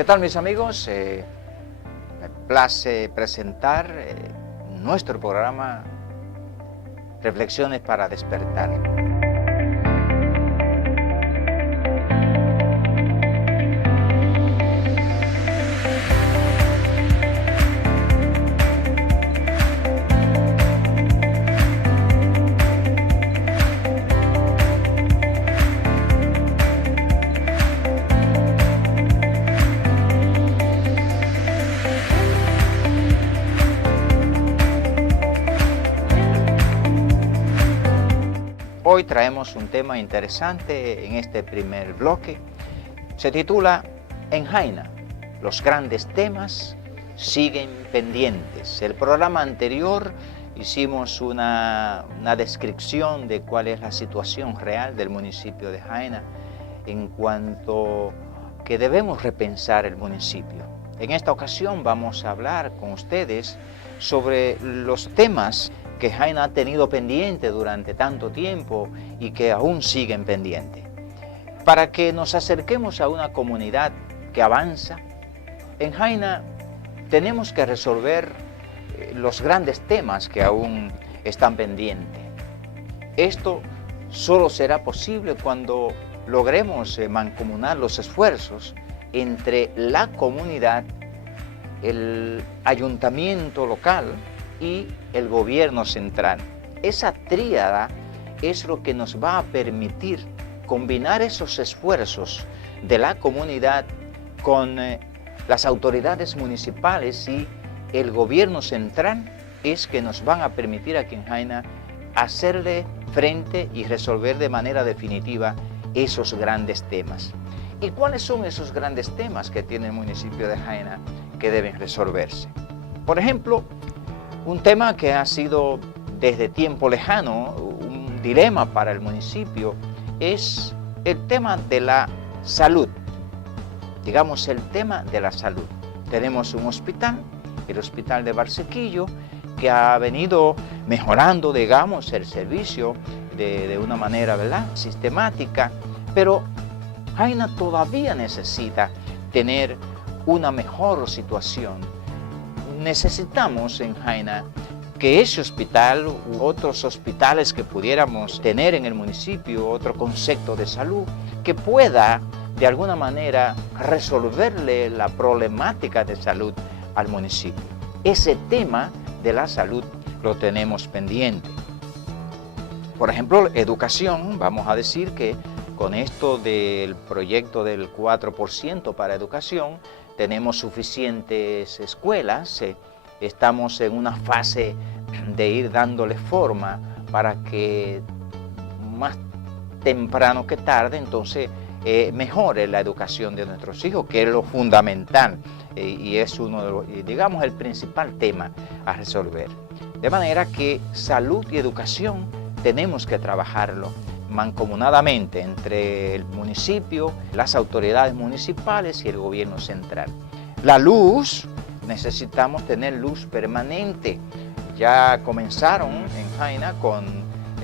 ¿Qué tal, mis amigos? Me place presentar nuestro programa Reflexiones para Despertar. Hoy traemos un tema interesante en este primer bloque. Se titula En Jaina, los grandes temas siguen pendientes. El programa anterior hicimos una descripción de cuál es la situación real del municipio de Jaina en cuanto que debemos repensar el municipio. En esta ocasión vamos a hablar con ustedes sobre los temas que Jaina ha tenido pendiente durante tanto tiempo y que aún siguen pendientes. Para que nos acerquemos a una comunidad que avanza, en Jaina tenemos que resolver los grandes temas que aún están pendientes. Esto solo será posible cuando logremos mancomunar los esfuerzos entre la comunidad, el ayuntamiento local y el gobierno central. Esa tríada es lo que nos va a permitir combinar esos esfuerzos de la comunidad con las autoridades municipales y el gobierno central, es que nos van a permitir aquí en Jaina hacerle frente y resolver de manera definitiva esos grandes temas. ¿Y cuáles son esos grandes temas que tiene el municipio de Jaina que deben resolverse? Por ejemplo, un tema que ha sido desde tiempo lejano un dilema para el municipio es el tema de la salud. Digamos, el tema de la salud. Tenemos un hospital, el Hospital de Barsequillo, que ha venido mejorando, digamos, el servicio de una manera, ¿verdad?, sistemática, pero Jaina todavía necesita tener una mejor situación. Necesitamos en Jaina que ese hospital u otros hospitales que pudiéramos tener en el municipio, otro concepto de salud, que pueda de alguna manera resolverle la problemática de salud al municipio. Ese tema de la salud lo tenemos pendiente. Por ejemplo, educación, vamos a decir que con esto del proyecto del 4% para educación, tenemos suficientes escuelas, estamos en una fase de ir dándole forma para que más temprano que tarde, entonces, mejore la educación de nuestros hijos, que es lo fundamental y es uno de los, digamos, el principal tema a resolver. De manera que salud y educación tenemos que trabajarlo mancomunadamente entre el municipio, las autoridades municipales y el gobierno central. La luz, necesitamos tener luz permanente. Ya comenzaron en Jaina con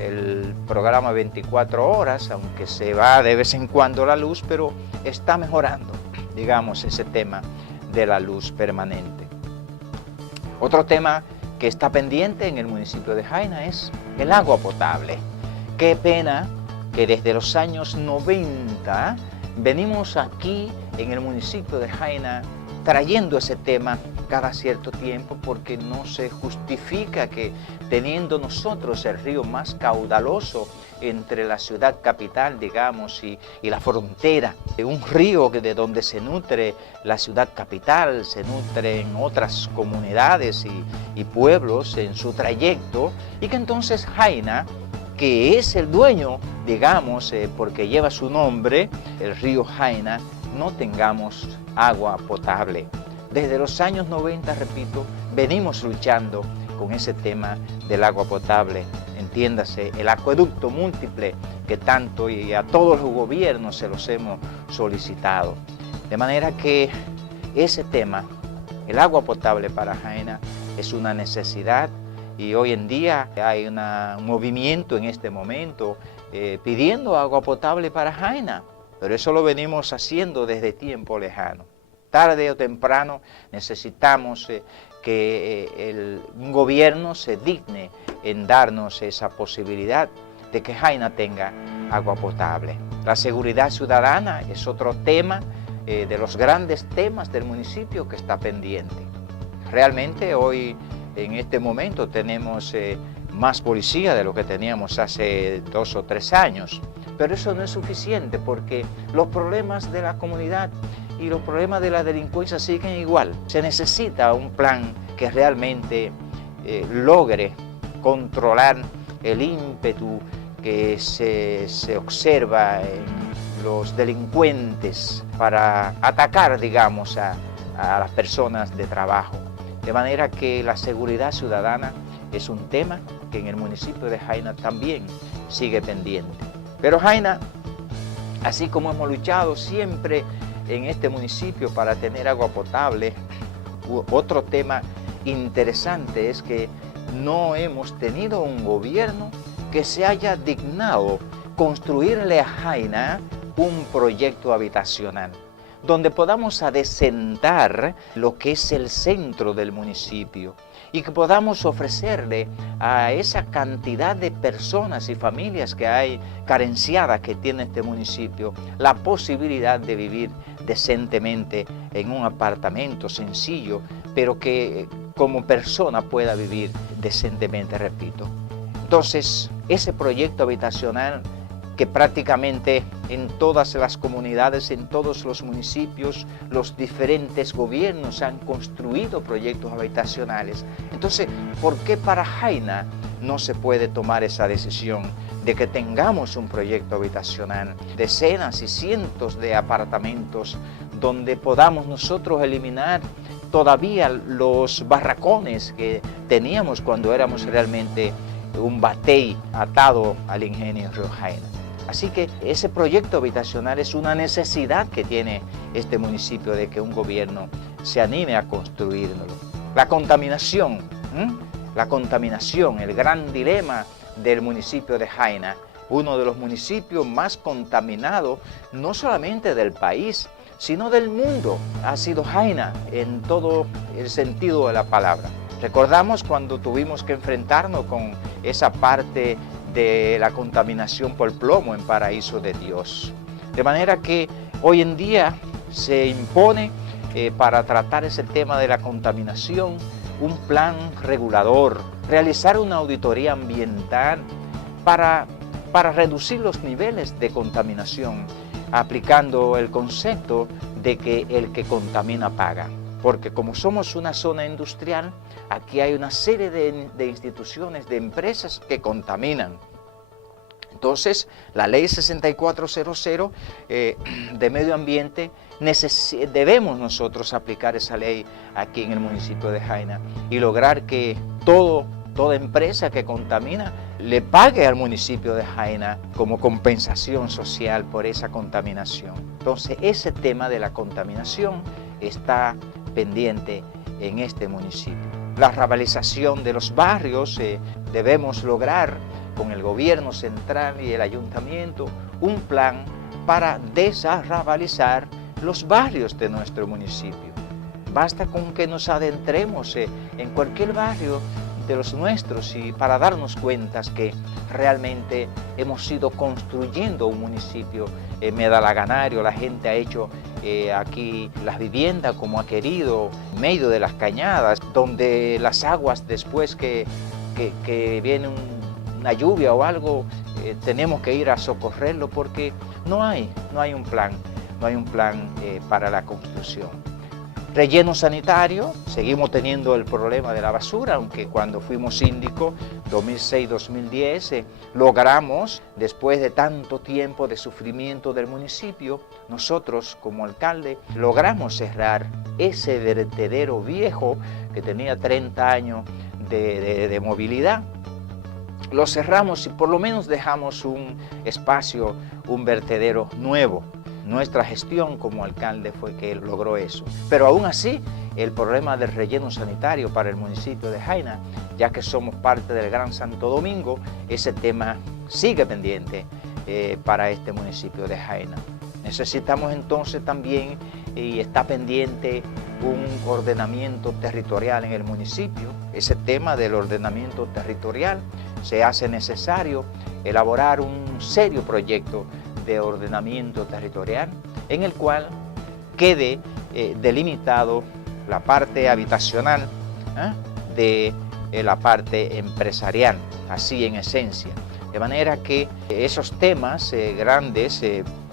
el programa 24 horas, aunque se va de vez en cuando la luz, pero está mejorando, digamos, ese tema de la luz permanente. Otro tema que está pendiente en el municipio de Jaina es el agua potable. Qué pena que desde los años 90 venimos aquí en el municipio de Jaina trayendo ese tema cada cierto tiempo, porque no se justifica que teniendo nosotros el río más caudaloso entre la ciudad capital, digamos, y la frontera, un río de donde se nutre la ciudad capital, se nutren otras comunidades y pueblos en su trayecto, y que entonces Jaina, que es el dueño, digamos, porque lleva su nombre, el río Jaina, no tengamos agua potable. Desde los años 90, repito, venimos luchando con ese tema del agua potable. Entiéndase, el acueducto múltiple que tanto y a todos los gobiernos se los hemos solicitado. De manera que ese tema, el agua potable para Jaina, es una necesidad. Y hoy en día hay un movimiento en este momento pidiendo agua potable para Jaina, pero eso lo venimos haciendo desde tiempo lejano. tarde o temprano necesitamos que un gobierno se digne en darnos esa posibilidad de que Jaina tenga agua potable. La seguridad ciudadana es otro tema de los grandes temas del municipio que está pendiente. Realmente hoy, en este momento, tenemos más policía de lo que teníamos hace 2 o 3 años, pero eso no es suficiente porque los problemas de la comunidad y los problemas de la delincuencia siguen igual. Se necesita un plan que realmente logre controlar el ímpetu que se observa en los delincuentes para atacar, digamos, a las personas de trabajo. De manera que la seguridad ciudadana es un tema que en el municipio de Jaina también sigue pendiente. Pero Jaina, así como hemos luchado siempre en este municipio para tener agua potable, otro tema interesante es que no hemos tenido un gobierno que se haya dignado construirle a Jaina un proyecto habitacional, donde podamos adecentar lo que es el centro del municipio y que podamos ofrecerle a esa cantidad de personas y familias que hay carenciadas que tiene este municipio la posibilidad de vivir decentemente en un apartamento sencillo, pero que como persona pueda vivir decentemente, repito. Entonces, ese proyecto habitacional que prácticamente en todas las comunidades, en todos los municipios, los diferentes gobiernos han construido proyectos habitacionales. Entonces, ¿por qué para Jaina no se puede tomar esa decisión de que tengamos un proyecto habitacional, decenas y cientos de apartamentos donde podamos nosotros eliminar todavía los barracones que teníamos cuando éramos realmente un batey atado al ingenio Río Jaina? Así que ese proyecto habitacional es una necesidad que tiene este municipio de que un gobierno se anime a construirlo. La contaminación, el gran dilema del municipio de Jaina, uno de los municipios más contaminados, no solamente del país, sino del mundo, ha sido Jaina en todo el sentido de la palabra. Recordamos cuando tuvimos que enfrentarnos con esa parte de la contaminación por plomo en Paraíso de Dios. De manera que hoy en día se impone para tratar ese tema de la contaminación un plan regulador, realizar una auditoría ambiental para reducir los niveles de contaminación, aplicando el concepto de que el que contamina paga. Porque como somos una zona industrial, aquí hay una serie de instituciones, de empresas que contaminan. Entonces, la ley 6400 de medio ambiente, debemos nosotros aplicar esa ley aquí en el municipio de Jaina y lograr que toda empresa que contamina le pague al municipio de Jaina como compensación social por esa contaminación. Entonces, ese tema de la contaminación está pendiente en este municipio. La rabalización de los barrios, debemos lograr con el gobierno central y el ayuntamiento un plan para desarrabalizar los barrios de nuestro municipio. Basta con que nos adentremos en cualquier barrio de los nuestros y para darnos cuenta que realmente hemos ido construyendo un municipio medalaganario. La gente ha hecho aquí las viviendas como ha querido, en medio de las cañadas, donde las aguas después que viene una lluvia o algo, tenemos que ir a socorrerlo porque no hay un plan para la construcción. Relleno sanitario, seguimos teniendo el problema de la basura, aunque cuando fuimos síndico 2006-2010 logramos, después de tanto tiempo de sufrimiento del municipio, nosotros como alcalde logramos cerrar ese vertedero viejo que tenía 30 años de movilidad. Lo cerramos y por lo menos dejamos un espacio, un vertedero nuevo. Nuestra gestión como alcalde fue que logró eso. Pero aún así, el problema del relleno sanitario para el municipio de Jaina, ya que somos parte del Gran Santo Domingo, ese tema sigue pendiente para este municipio de Jaina. Necesitamos entonces también y está pendiente un ordenamiento territorial en el municipio. Ese tema del ordenamiento territorial se hace necesario elaborar un serio proyecto de ordenamiento territorial en el cual quede delimitado la parte habitacional de la parte empresarial, así en esencia. De manera que esos temas grandes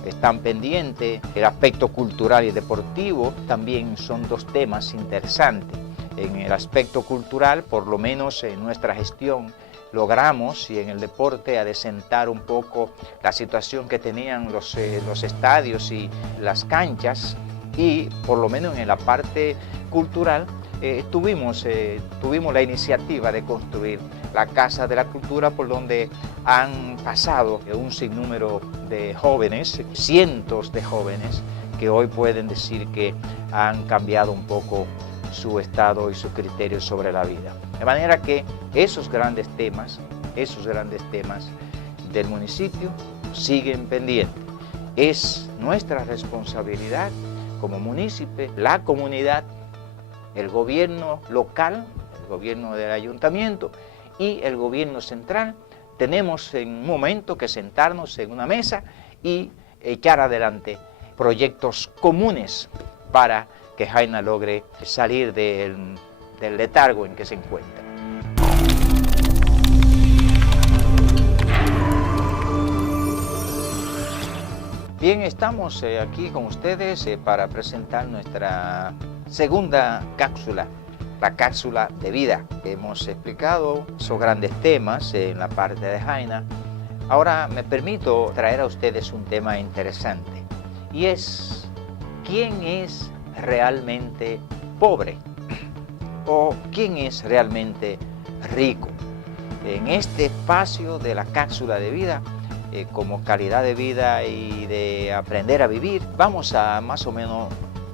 están pendientes. El aspecto cultural y deportivo también son dos temas interesantes. En el aspecto cultural, por lo menos en nuestra gestión, logramos, y en el deporte, adecentar un poco la situación que tenían los estadios y las canchas, y por lo menos en la parte cultural tuvimos la iniciativa de construir la Casa de la Cultura, por donde han pasado un sinnúmero de jóvenes, cientos de jóvenes, que hoy pueden decir que han cambiado un poco su estado y su criterio sobre la vida. De manera que esos grandes temas del municipio siguen pendientes. Es nuestra responsabilidad como municipio, la comunidad, el gobierno local, el gobierno del ayuntamiento y el gobierno central. Tenemos en un momento que sentarnos en una mesa y echar adelante proyectos comunes para que Jaina logre salir del letargo en que se encuentra. Bien, estamos aquí con ustedes para presentar nuestra segunda cápsula, la cápsula de vida. Hemos explicado esos grandes temas en la parte de Jaina. Ahora me permito traer a ustedes un tema interesante, y es: ¿quién es realmente pobre? ¿O quién es realmente rico? En este espacio de la cápsula de vida, como calidad de vida y de aprender a vivir, vamos a más o menos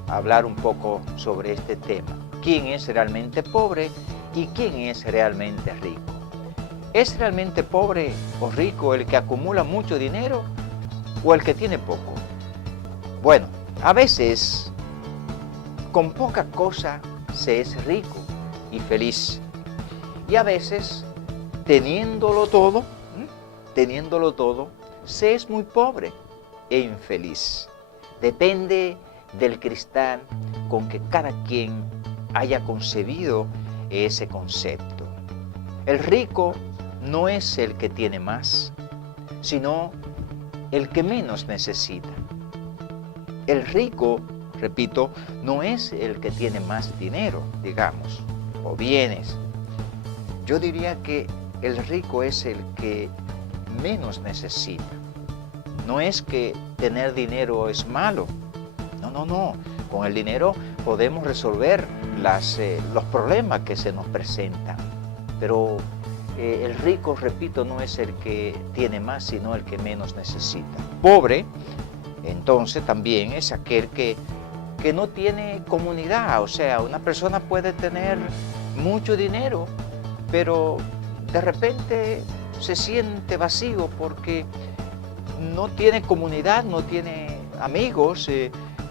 hablar un poco sobre este tema. ¿Quién es realmente pobre y quién es realmente rico? ¿Es realmente pobre o rico el que acumula mucho dinero o el que tiene poco? Bueno, a veces con poca cosa se es rico y feliz, y a veces teniéndolo todo, se es muy pobre e infeliz. Depende del cristal con que cada quien haya concebido ese concepto. El rico no es el que tiene más, sino el que menos necesita. El rico, repito, no es el que tiene más dinero, digamos, o bienes. Yo diría que el rico es el que menos necesita. No es que tener dinero es malo. No. Con el dinero podemos resolver los problemas que se nos presentan. Pero el rico, repito, no es el que tiene más, sino el que menos necesita. Pobre, entonces, también es aquel que no tiene comunidad. O sea, una persona puede tener mucho dinero, pero de repente se siente vacío porque no tiene comunidad, no tiene amigos,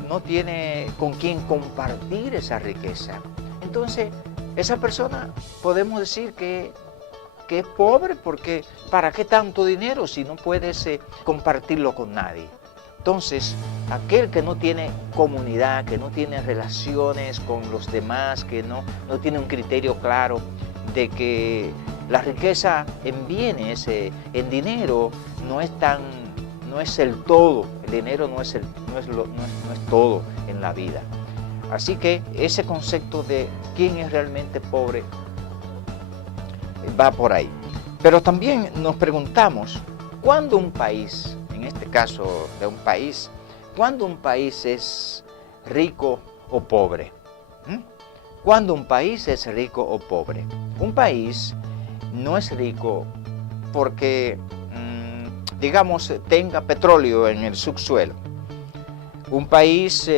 no tiene con quién compartir esa riqueza. Entonces, esa persona podemos decir que es pobre, porque ¿para qué tanto dinero si no puedes compartirlo con nadie? Entonces, aquel que no tiene comunidad, que no tiene relaciones con los demás, que no tiene un criterio claro de que la riqueza en bienes, en dinero, no es el todo. El dinero no es todo en la vida. Así que ese concepto de quién es realmente pobre va por ahí. Pero también nos preguntamos, ¿cuándo un país, en este caso de un país, cuándo un país es rico o pobre? ¿Cuándo un país es rico o pobre? Un país no es rico porque, digamos, tenga petróleo en el subsuelo. Un país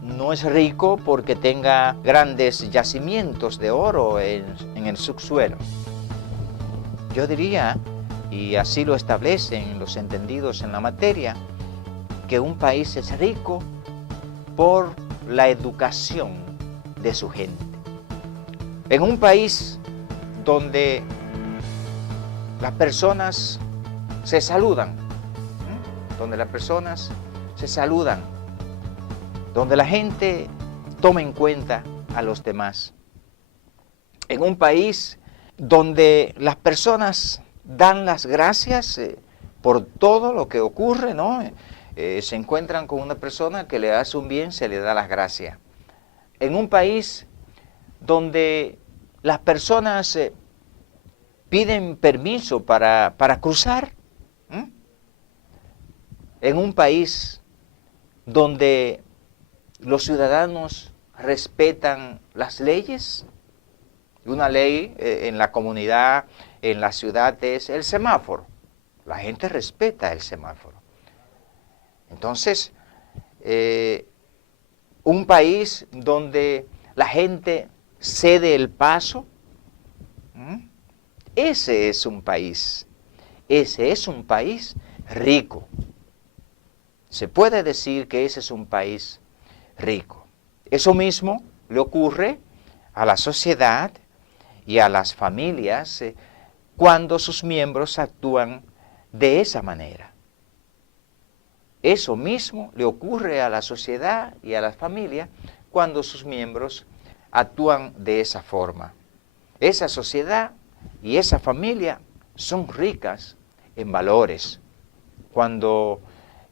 no es rico porque tenga grandes yacimientos de oro en el subsuelo. Yo diría, y así lo establecen los entendidos en la materia, que un país es rico por la educación de su gente. En un país donde las personas se saludan, donde las personas se saludan, donde la gente toma en cuenta a los demás. En un país donde las personas dan las gracias por todo lo que ocurre, ¿no? Se encuentran con una persona que le hace un bien, se le da las gracias. En un país donde las personas piden permiso para cruzar, en un país donde los ciudadanos respetan las leyes. Una ley en la comunidad, en la ciudad, es el semáforo. La gente respeta el semáforo. Entonces, un país donde la gente cede el paso, ese es un país rico. Se puede decir que ese es un país rico. Eso mismo le ocurre a la sociedad y a las familias cuando sus miembros actúan de esa manera. Eso mismo le ocurre a la sociedad y a las familias cuando sus miembros actúan de esa forma. Esa sociedad y esa familia son ricas en valores. Cuando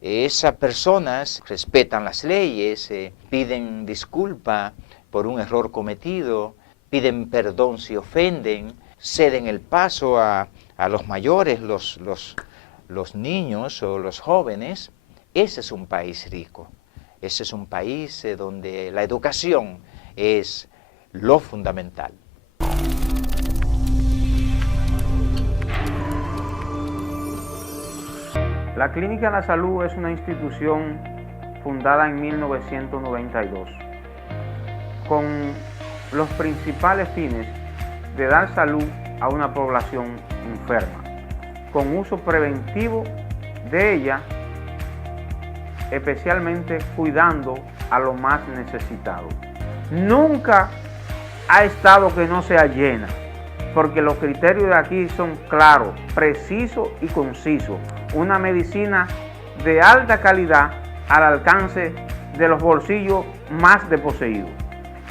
esas personas respetan las leyes, piden disculpa por un error cometido, piden perdón si ofenden, ceden el paso a los mayores, los niños o los jóvenes. Ese es un país rico. Ese es un país donde la educación es lo fundamental. La Clínica de la Salud es una institución fundada en 1992 con los principales fines de dar salud a una población enferma, con uso preventivo de ella, especialmente cuidando a los más necesitados. Nunca ha estado que no sea llena, porque los criterios de aquí son claros, precisos y concisos. Una medicina de alta calidad al alcance de los bolsillos más desposeídos.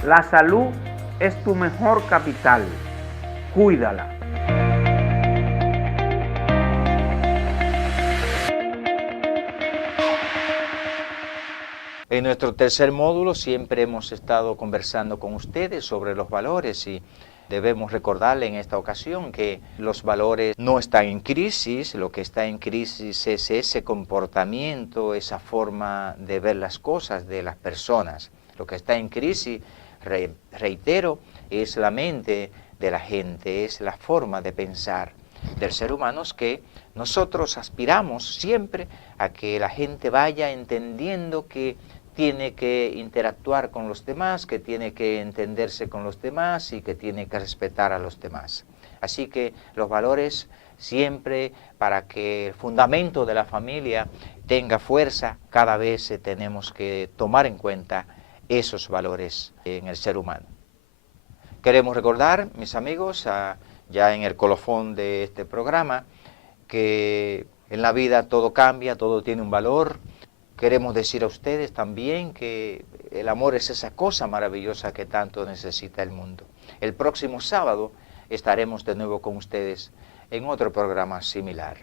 La salud es tu mejor capital. Cuídala. En nuestro tercer módulo siempre hemos estado conversando con ustedes sobre los valores y debemos recordarle en esta ocasión que los valores no están en crisis, lo que está en crisis es ese comportamiento, esa forma de ver las cosas de las personas. Lo que está en crisis, reitero, es la mente de la gente, es la forma de pensar del ser humano, que nosotros aspiramos siempre a que la gente vaya entendiendo que tiene que interactuar con los demás, que tiene que entenderse con los demás y que tiene que respetar a los demás. Así que los valores siempre, para que el fundamento de la familia tenga fuerza, cada vez tenemos que tomar en cuenta esos valores en el ser humano. Queremos recordar, mis amigos, ya en el colofón de este programa, que en la vida todo cambia, todo tiene un valor. Queremos decir a ustedes también que el amor es esa cosa maravillosa que tanto necesita el mundo. El próximo sábado estaremos de nuevo con ustedes en otro programa similar.